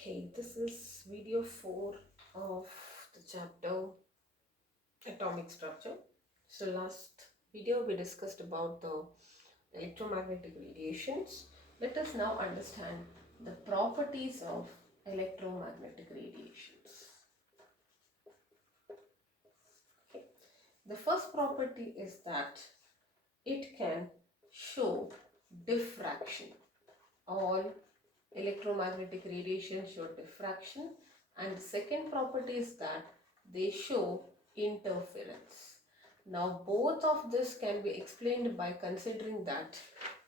Okay, this is video 4 of the chapter Atomic Structure. So last video we discussed about the electromagnetic radiations. Let us now understand the properties of electromagnetic radiations. Okay. The first property is that it can show diffraction. All electromagnetic radiation show diffraction, and the second property is that they show interference. Now both of this can be explained by considering that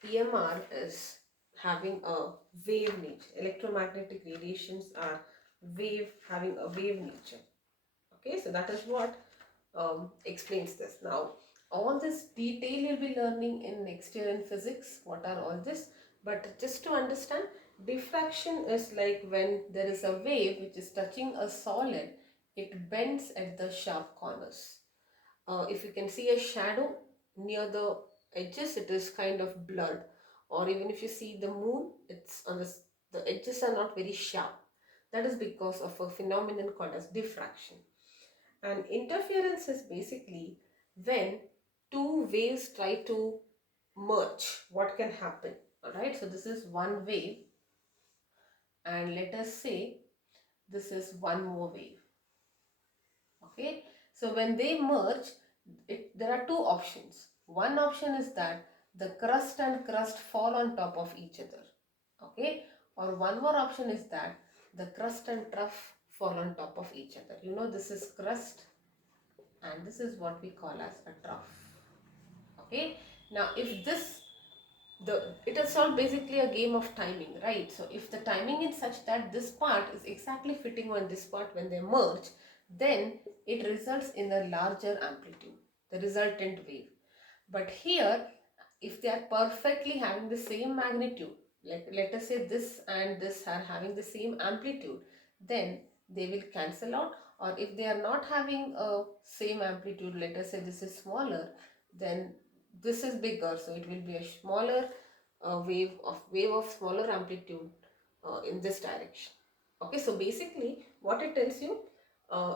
EMR is having a wave nature. Electromagnetic radiations are having a wave nature. Okay, so that is what explains this. Now all this detail you'll be learning in next year in physics, what are all this, but just to understand, diffraction is like when there is a wave which is touching a solid, it bends at the sharp corners. If you can see a shadow near the edges, it is kind of blurred, or even if you see the moon, it's on the edges are not very sharp. That is because of a phenomenon called as diffraction. And interference is basically when two waves try to merge, what can happen. Alright, so this is one wave, and let us say this is one more wave. Okay, so when they merge, there are two options. One option is that the crust and crust fall on top of each other. Okay, or one more option is that the crust and trough fall on top of each other. You know, this is crust and this is what we call as a trough. Okay, now if this it is all basically a game of timing, right? So if the timing is such that this part is exactly fitting on this part when they merge, then it results in a larger amplitude, the resultant wave. But here, if they are perfectly having the same magnitude, like let us say this and this are having the same amplitude, then they will cancel out. Or if they are not having a same amplitude, let us say this is smaller, then this is bigger, so it will be a smaller wave of smaller amplitude in this direction. Okay, so basically what it tells you,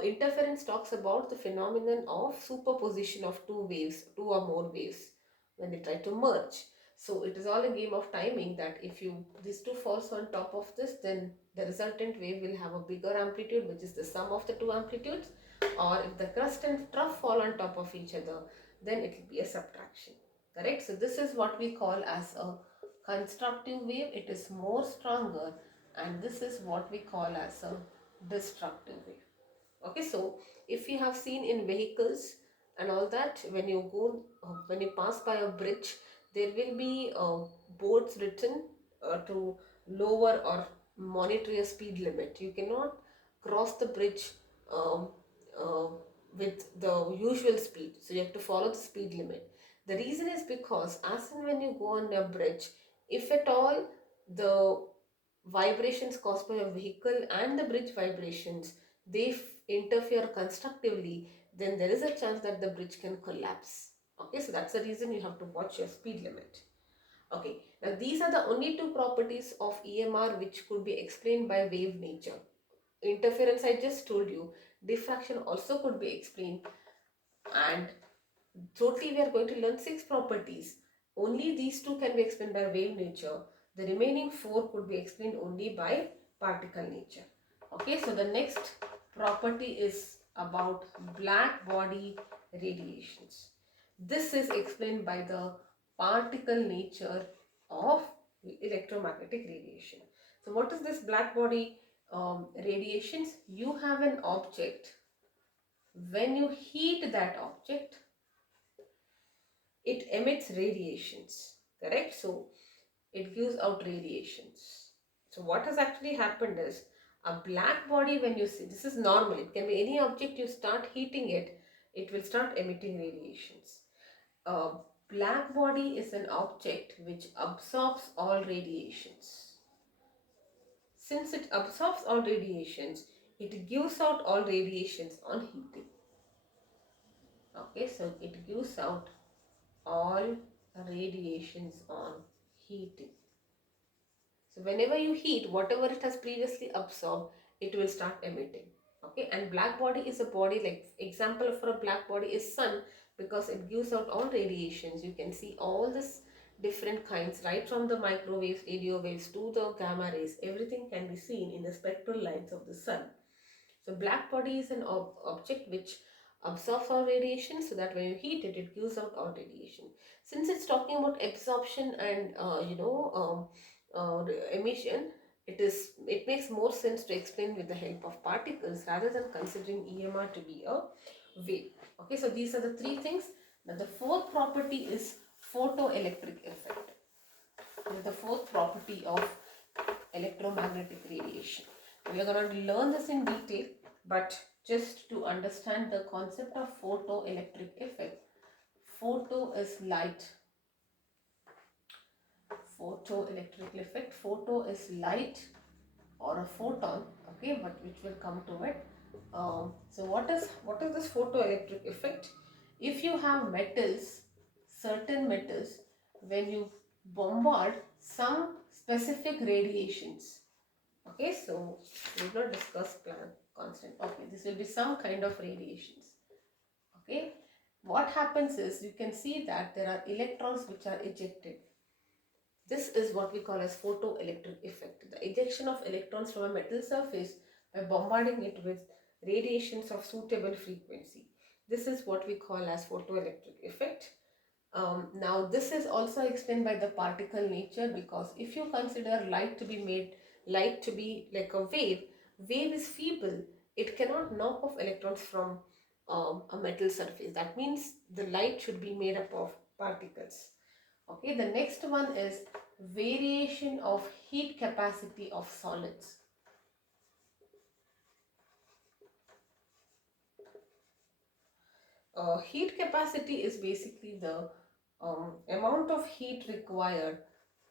interference talks about the phenomenon of superposition of two waves, two or more waves, when they try to merge. So it is all a game of timing, that if you these two falls on top of this, then the resultant wave will have a bigger amplitude, which is the sum of the two amplitudes. Or if the crust and trough fall on top of each other, then it will be a subtraction. Correct? So this is what we call as a constructive wave. It is more stronger, and this is what we call as a destructive wave. Okay, so if you have seen in vehicles and all that, when you pass by a bridge, there will be boards written to lower or monitor your speed limit. You cannot cross the bridge um, uh, with the usual speed, so you have to follow the speed limit. The reason is because as and when you go on a bridge, if at all the vibrations caused by a vehicle and the bridge vibrations, they interfere constructively, then there is a chance that the bridge can collapse. Okay, so that's the reason you have to watch your speed limit. Okay, now these are the only two properties of EMR which could be explained by wave nature. Interference I just told you, diffraction also could be explained, and totally we are going to learn 6 properties. Only these two can be explained by wave nature. The remaining 4 could be explained only by particle nature. Okay, so the next property is about black body radiations. This is explained by the particle nature of electromagnetic radiation. So what is this black body radiations? You have an object. When you heat that object, it emits radiations, correct? So it gives out radiations. So what has actually happened is, a black body, when you see, this is normal, it can be any object, you start heating it, it will start emitting radiations. A black body is an object which absorbs all radiations. Since it absorbs all radiations, it gives out all radiations on heating. Okay, so it gives out all radiations on heating. So whenever you heat, whatever it has previously absorbed, it will start emitting. Okay, and black body is a body, like example for a black body is sun, because it gives out all radiations. You can see all this different kinds, right from the microwaves, radio waves to the gamma rays. Everything can be seen in the spectral lines of the sun. So black body is an object which absorbs all radiation, so that when you heat it, it gives out all radiation. Since it's talking about absorption and emission, it makes more sense to explain with the help of particles rather than considering EMR to be a wave. Okay, so these are the three things. Now the fourth property is photoelectric effect. The fourth property of electromagnetic radiation. We are going to learn this in detail, but just to understand the concept of photoelectric effect. Photo is light. Photoelectric effect. Photo is light or a photon. Okay, but which will come to it. So what is this photoelectric effect? If you have metals, certain metals, when you bombard some specific radiations. Okay, so we will not discuss Planck constant. Okay, this will be some kind of radiations. Okay, what happens is you can see that there are electrons which are ejected. This is what we call as photoelectric effect. The ejection of electrons from a metal surface by bombarding it with radiations of suitable frequency. This is what we call as photoelectric effect. Now this is also explained by the particle nature, because if you consider light to be like a wave is feeble. It cannot knock off electrons from a metal surface. That means the light should be made up of particles. Okay, the next one is variation of heat capacity of solids. Heat capacity is basically the amount of heat required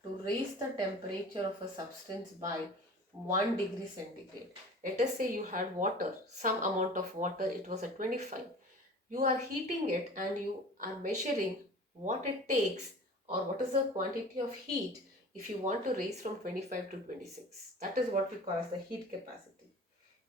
to raise the temperature of a substance by 1 degree centigrade. Let us say you had water, some amount of water, it was at 25. You are heating it and you are measuring what it takes, or what is the quantity of heat if you want to raise from 25 to 26. That is what we call as the heat capacity.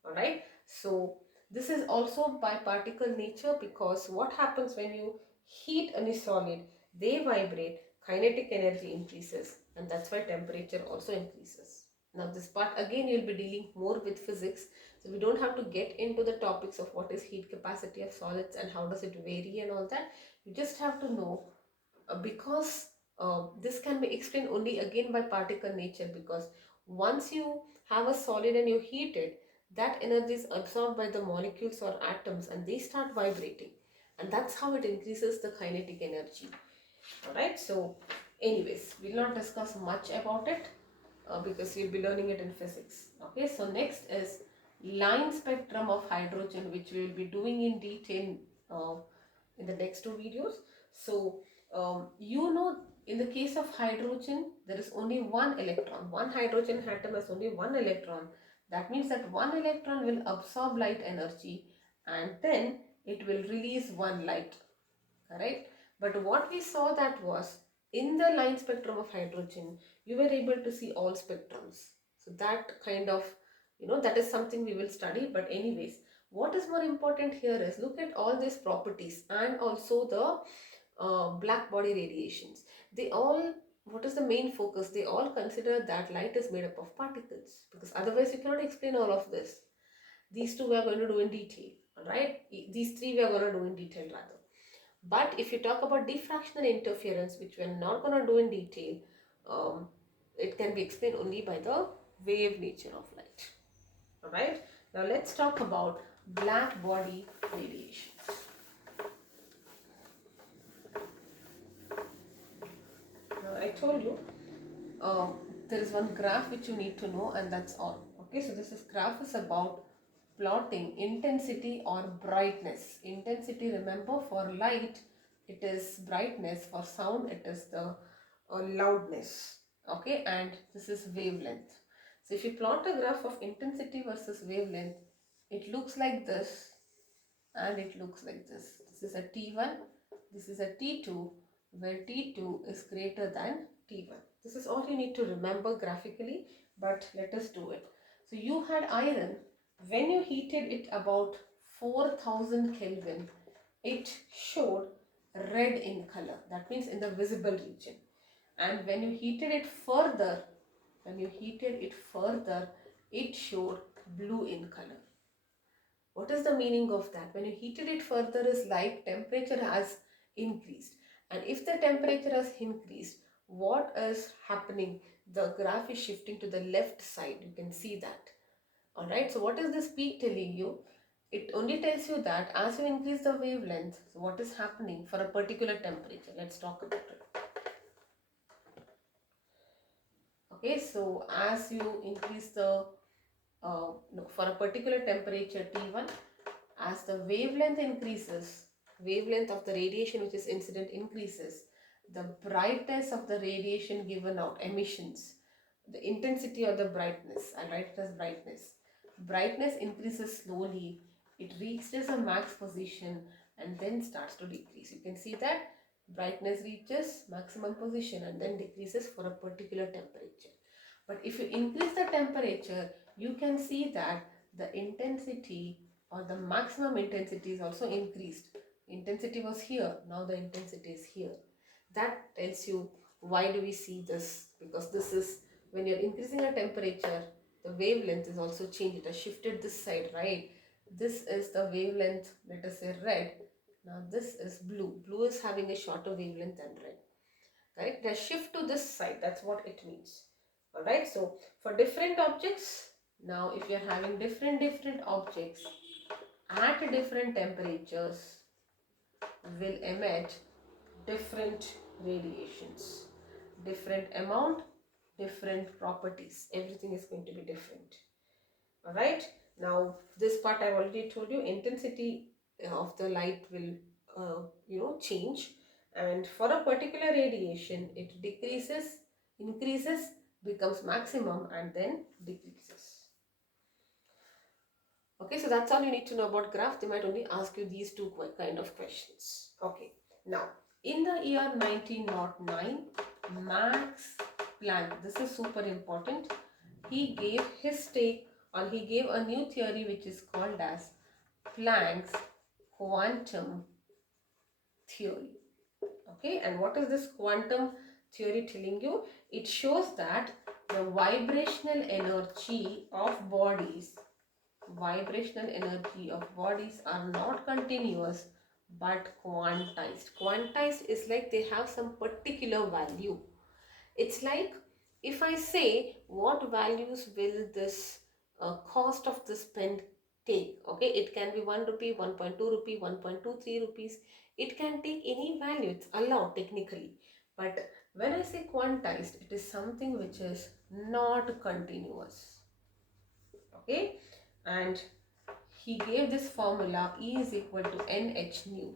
Alright, so this is also by particle nature, because what happens when you heat any solid, they vibrate, kinetic energy increases, and that's why temperature also increases. Now this part again you'll be dealing more with physics, so we don't have to get into the topics of what is heat capacity of solids and how does it vary and all that. You just have to know, because this can be explained only again by particle nature, because once you have a solid and you heat it, that energy is absorbed by the molecules or atoms and they start vibrating, and that's how it increases the kinetic energy. Alright, so anyways, we'll not discuss much about it because you'll be learning it in physics. Okay, so next is line spectrum of hydrogen, which we will be doing in detail in the next two videos. So in the case of hydrogen, there is only one electron. One hydrogen atom has only one electron. That means that one electron will absorb light energy and then it will release one light. Correct? But what we saw that was, in the line spectrum of hydrogen, you were able to see all spectrums. So that kind of, that is something we will study. But anyways, what is more important here is look at all these properties and also the black body radiations. They all, what is the main focus? They all consider that light is made up of particles, because otherwise you cannot explain all of this. These two we are going to do in detail, alright? These three we are going to do in detail rather. But if you talk about diffraction and interference, which we are not going to do in detail, it can be explained only by the wave nature of light. Alright, now let's talk about black body radiations. I told you there is one graph which you need to know, and that's all. Okay, so this graph is about plotting intensity or brightness. Intensity, remember, for light it is brightness, for sound it is the loudness. Okay, and this is wavelength. So if you plot a graph of intensity versus wavelength, it looks like this and it looks like this. This is a T1, this is a T2, where T2 is greater than T1. This is all you need to remember graphically, but let us do it. So you had iron. When you heated it about 4000 Kelvin, it showed red in color. That means in the visible region. And when you heated it further, it showed blue in color. What is the meaning of that? When you heated it further is like temperature has increased. And if the temperature has increased, what is happening? The graph is shifting to the left side. You can see that. Alright, so what is this peak telling you? It only tells you that as you increase the wavelength, so what is happening for a particular temperature? Let's talk about it. Okay, so as you increase the, for a particular temperature T1, as the wavelength increases, wavelength of the radiation which is incident increases, the brightness of the radiation given out, emissions, the intensity or the brightness, I write it as brightness. Brightness increases slowly, it reaches a max position and then starts to decrease. You can see that brightness reaches maximum position and then decreases for a particular temperature. But if you increase the temperature, you can see that the intensity or the maximum intensity is also increased. Intensity was here, now the intensity is here. That tells you why do we see this, because this is when you're increasing the temperature, the wavelength is also changed. It has shifted this side, right? This is the wavelength, let us say red. Now this is blue. Blue is having a shorter wavelength than red. Correct? The shift to this side, that's what it means. Alright, so for different objects, now if you're having different objects at different temperatures will emit different radiations, different amount, different properties. Everything is going to be different. Alright, now this part I've already told you, intensity of the light will change, and for a particular radiation it decreases, increases, becomes maximum and then decreases. Okay, so that's all you need to know about graph. They might only ask you these two kind of questions. Okay, now in the year 1909, Max Planck, this is super important, he gave his take on, he gave a new theory which is called as Planck's quantum theory. Okay, and what is this quantum theory telling you? It shows that the vibrational energy of bodies are not continuous but quantized. Quantized is like they have some particular value. It's like if I say what values will this cost of this pen take. Okay, it can be 1 rupee, 1.2 rupee, 1.23 rupees. It can take any value. It's allowed technically. But when I say quantized, it is something which is not continuous. Okay, and he gave this formula E is equal to NH nu,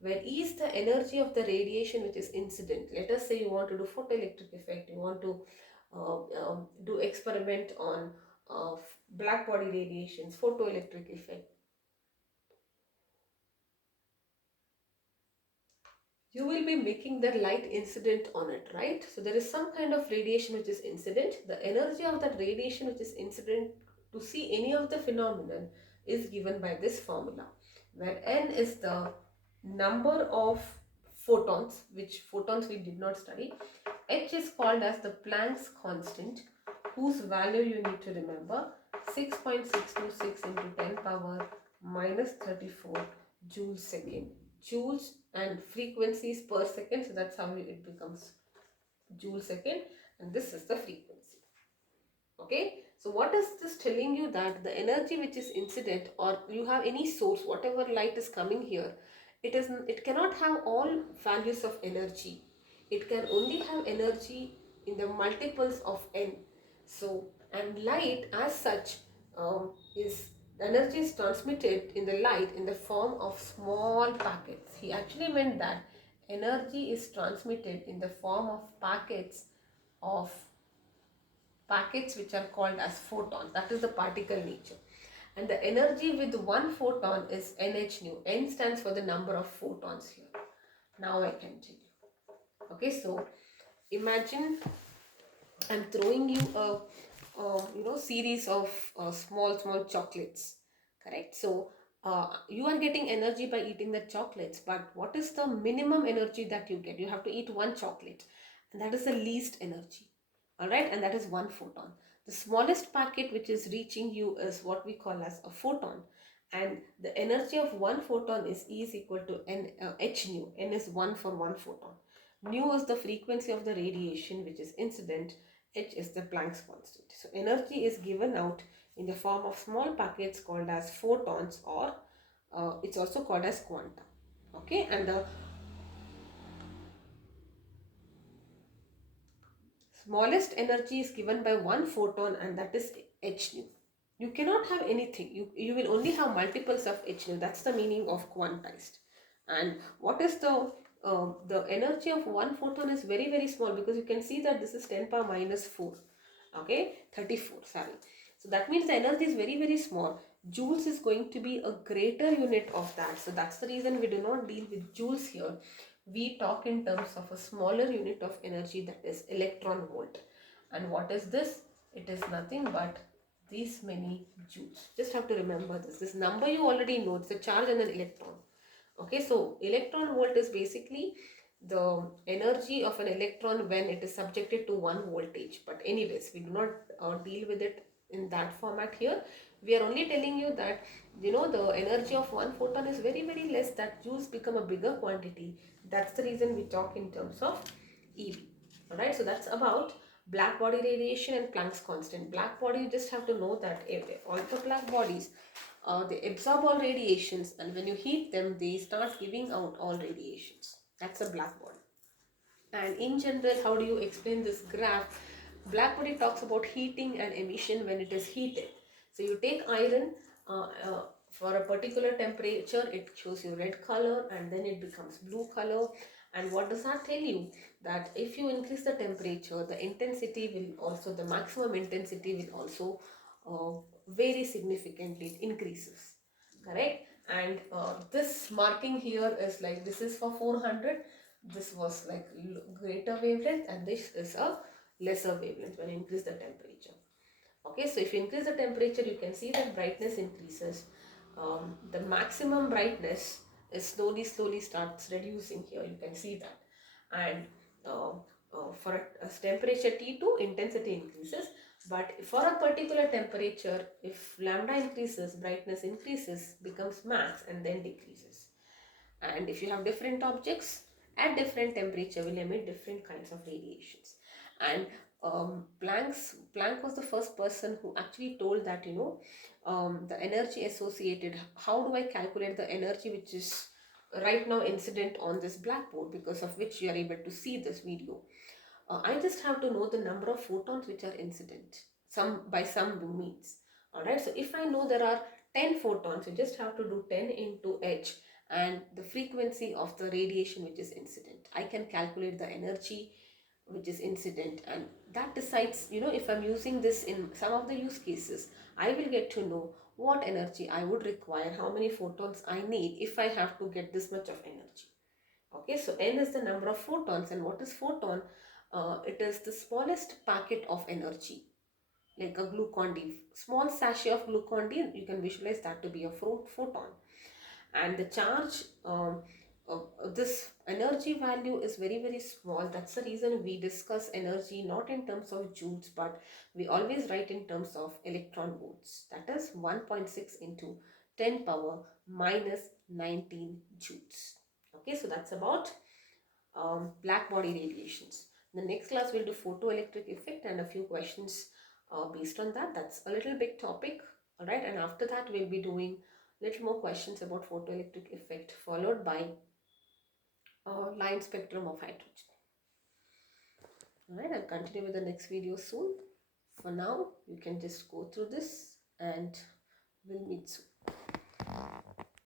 where E is the energy of the radiation which is incident. Let us say you want to do photoelectric effect, you want to do experiment on black body radiations, photoelectric effect. You will be making the light incident on it, right? So there is some kind of radiation which is incident. The energy of that radiation which is incident to see any of the phenomenon is given by this formula, where N is the number of photons, which photons we did not study. H is called as the Planck's constant, whose value you need to remember, 6.626 into 10 power minus 34 joules second. Joules and frequencies per second, so that's how it becomes joule second, and this is the frequency. Okay, so what is this telling you? That the energy which is incident, or you have any source, whatever light is coming here, it cannot have all values of energy. It can only have energy in the multiples of n. So, and light as such is the energy is transmitted in the light in the form of small packets. He actually meant that energy is transmitted in the form of packets which are called as photons. That is the particle nature. And the energy with one photon is NH nu. N stands for the number of photons here. Now I can tell you. Okay, so imagine I'm throwing you series of small chocolates, correct? So you are getting energy by eating the chocolates, but what is the minimum energy that you get? You have to eat one chocolate, and that is the least energy, all right, and that is one photon. The smallest packet which is reaching you is what we call as a photon, and the energy of one photon is equal to h nu. N is 1 for one photon. Nu is the frequency of the radiation which is incident. H is the Planck's constant. So energy is given out in the form of small packets called as photons, or it's also called as quanta. Okay, and the smallest energy is given by one photon, and that is h nu. You cannot have anything. You will only have multiples of h nu. That's the meaning of quantized. And what is the energy of one photon is very small, because you can see that this is 10 power minus 4. Okay, 34, sorry. So that means the energy is very small. Joules is going to be a greater unit of that. So that's the reason we do not deal with joules here. We talk in terms of a smaller unit of energy, that is electron volt. And what is this? It is nothing but these many joules. Just have to remember this number you already know. It's a charge and an electron. Okay, so electron volt is basically the energy of an electron when it is subjected to one voltage. But anyways, we do not deal with it in that format here. We are only telling you that the energy of one photon is very less, that joules become a bigger quantity. That's the reason we talk in terms of EV. Alright, so that's about black body radiation and Planck's constant. Black body, you just have to know that all the black bodies, they absorb all radiations, and when you heat them, they start giving out all radiations. That's a black body. And in general, how do you explain this graph? Black body talks about heating and emission when it is heated. So you take iron for a particular temperature, it shows you red color, and then it becomes blue color. And what does that tell you? That if you increase the temperature, the intensity will also, the maximum intensity will also vary significantly. It increases, correct? And this marking here is like, this is for 400, this was like greater wavelength, and this is a lesser wavelength when you increase the temperature. Okay, so if you increase the temperature, you can see that brightness increases. The maximum brightness is slowly starts reducing here. You can see that. And for a temperature T2, intensity increases. But for a particular temperature, if lambda increases, brightness increases, becomes max, and then decreases. And if you have different objects at different temperature, will emit different kinds of radiations. And Planck was the first person who actually told that the energy associated, how do I calculate the energy which is right now incident on this blackboard, because of which you are able to see this video. I just have to know the number of photons which are incident by some means. Alright, so if I know there are 10 photons, you just have to do 10 into h and the frequency of the radiation which is incident. I can calculate the energy which is incident, and that decides, if I'm using this in some of the use cases, I will get to know what energy I would require, how many photons I need if I have to get this much of energy. Okay, so n is the number of photons. And what is photon? It is the smallest packet of energy, like a glucon-D. Small sachet of glucon-D, you can visualize that to be a photon. And the charge, this energy value is very small. That's the reason we discuss energy not in terms of joules, but we always write in terms of electron volts. That is 1.6 into 10 power minus 19 joules. Okay, so that's about black body radiations. In the next class, we'll do photoelectric effect and a few questions based on that. That's a little big topic, all right? And after that, we'll be doing little more questions about photoelectric effect, followed by line spectrum of hydrogen. All right, I'll continue with the next video soon. For now, you can just go through this, and we'll meet soon.